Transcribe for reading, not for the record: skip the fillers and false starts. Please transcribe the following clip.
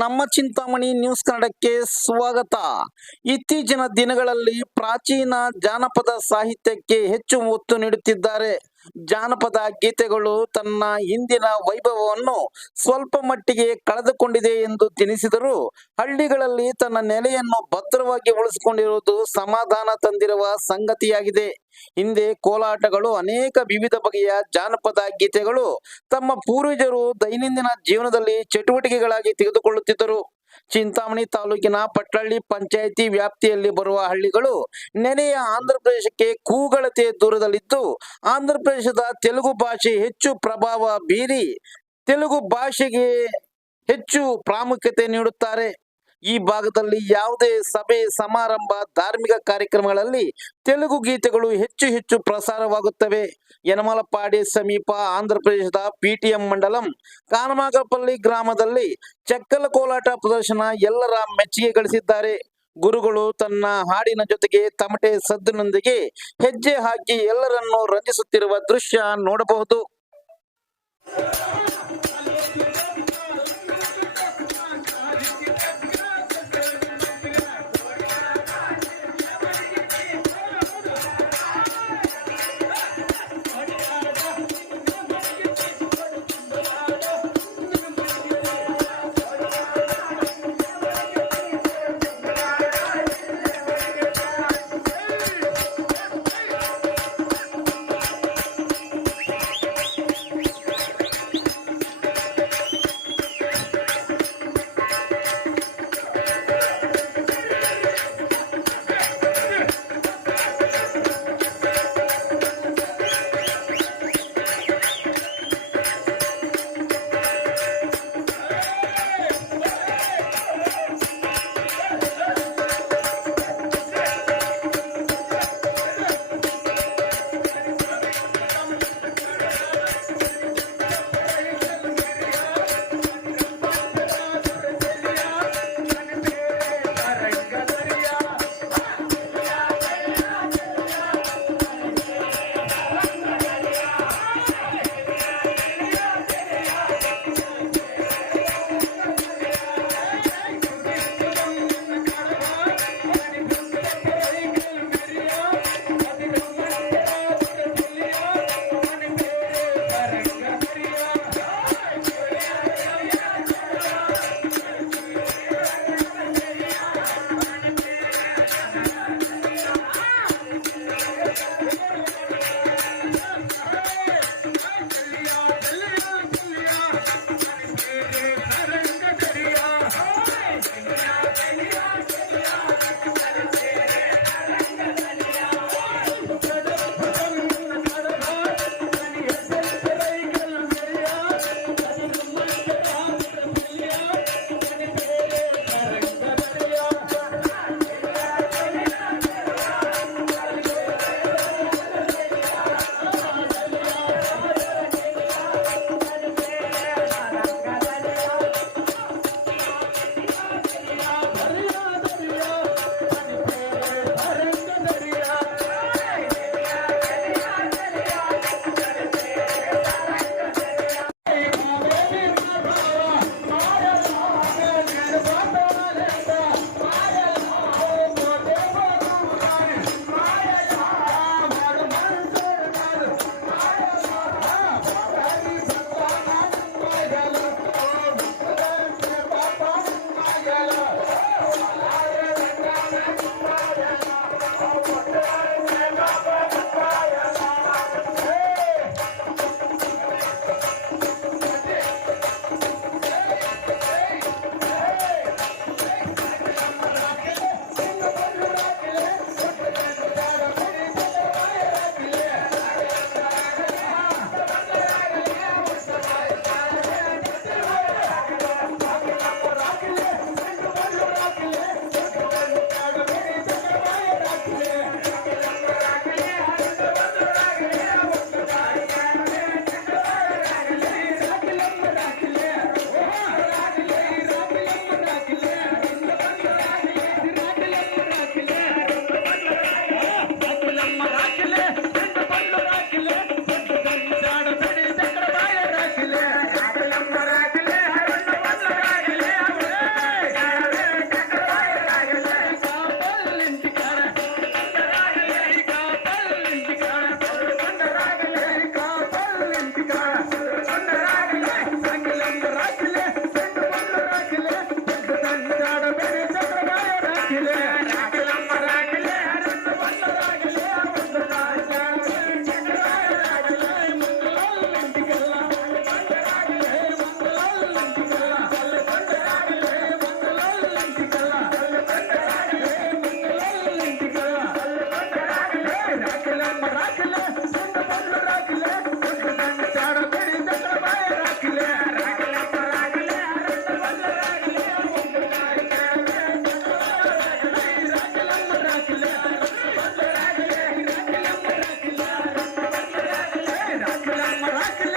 ನಮ್ಮ ಚಿಂತಾಮಣಿ ನ್ಯೂಸ್ ಕನ್ನಡಕ್ಕೆ ಸ್ವಾಗತ. ಇತ್ತೀಚಿನ ದಿನಗಳಲ್ಲಿ ಪ್ರಾಚೀನ ಜಾನಪದ ಸಾಹಿತ್ಯಕ್ಕೆ ಹೆಚ್ಚು ಒತ್ತು ನೀಡುತ್ತಿದ್ದಾರೆ. ಜಾನಪದ ಗೀತೆಗಳು ತನ್ನ ಹಿಂದಿನ ವೈಭವವನ್ನು ಸ್ವಲ್ಪ ಮಟ್ಟಿಗೆ ಕಳೆದುಕೊಂಡಿದೆ ಎಂದು ತಿಳಿಸಿದರು. ಹಳ್ಳಿಗಳಲ್ಲಿ ತನ್ನ ನೆಲೆಯನ್ನು ಭದ್ರವಾಗಿ ಉಳಿಸಿಕೊಂಡಿರುವುದು ಸಮಾಧಾನ ತಂದಿರುವ ಸಂಗತಿಯಾಗಿದೆ. ಹಿಂದೆ ಕೋಲಾಟಗಳು, ಅನೇಕ ವಿವಿಧ ಬಗೆಯ ಜಾನಪದ ಗೀತೆಗಳು ತಮ್ಮ ಪೂರ್ವಜರು ದೈನಂದಿನ ಜೀವನದಲ್ಲಿ ಚಟುವಟಿಕೆಗಳಾಗಿ ತೆಗೆದುಕೊಳ್ಳುತ್ತಿದ್ದರು. ಚಿಂತಾಮಣಿ ತಾಲೂಕಿನ ಪಟ್ಲಳ್ಳಿ ಪಂಚಾಯಿತಿ ವ್ಯಾಪ್ತಿಯಲ್ಲಿ ಬರುವ ಹಳ್ಳಿಗಳು ನೆನೆಯ ಆಂಧ್ರ ಪ್ರದೇಶಕ್ಕೆ ಕೂಗಳತೆ ದೂರದಲ್ಲಿದ್ದು, ಆಂಧ್ರ ಪ್ರದೇಶದ ತೆಲುಗು ಭಾಷೆ ಹೆಚ್ಚು ಪ್ರಭಾವ ಬೀರಿ ತೆಲುಗು ಭಾಷೆಗೆ ಹೆಚ್ಚು ಪ್ರಾಮುಖ್ಯತೆ ನೀಡುತ್ತಾರೆ. ಈ ಭಾಗದಲ್ಲಿ ಯಾವುದೇ ಸಭೆ ಸಮಾರಂಭ, ಧಾರ್ಮಿಕ ಕಾರ್ಯಕ್ರಮಗಳಲ್ಲಿ ತೆಲುಗು ಗೀತೆಗಳು ಹೆಚ್ಚು ಹೆಚ್ಚು ಪ್ರಸಾರವಾಗುತ್ತವೆ. ಯನಮಲಪಾಡಿ ಸಮೀಪ ಆಂಧ್ರ ಪ್ರದೇಶದ ಪಿಟಿಎಂ ಮಂಡಲಂ ಕಾನಮಾಗಪಲ್ಲಿ ಗ್ರಾಮದಲ್ಲಿ ಚಕ್ಕಲ ಕೋಲಾಟ ಪ್ರದರ್ಶನ ಎಲ್ಲರ ಮೆಚ್ಚುಗೆ ಗಳಿಸಿದ್ದಾರೆ. ಗುರುಗಳು ತನ್ನ ಹಾಡಿನ ಜೊತೆಗೆ ತಮಟೆ ಸದ್ದಿನೊಂದಿಗೆ ಹೆಜ್ಜೆ ಹಾಕಿ ಎಲ್ಲರನ್ನೂ ರಂಜಿಸುತ್ತಿರುವ ದೃಶ್ಯ ನೋಡಬಹುದು. ಬರಾಕಲ್ಲ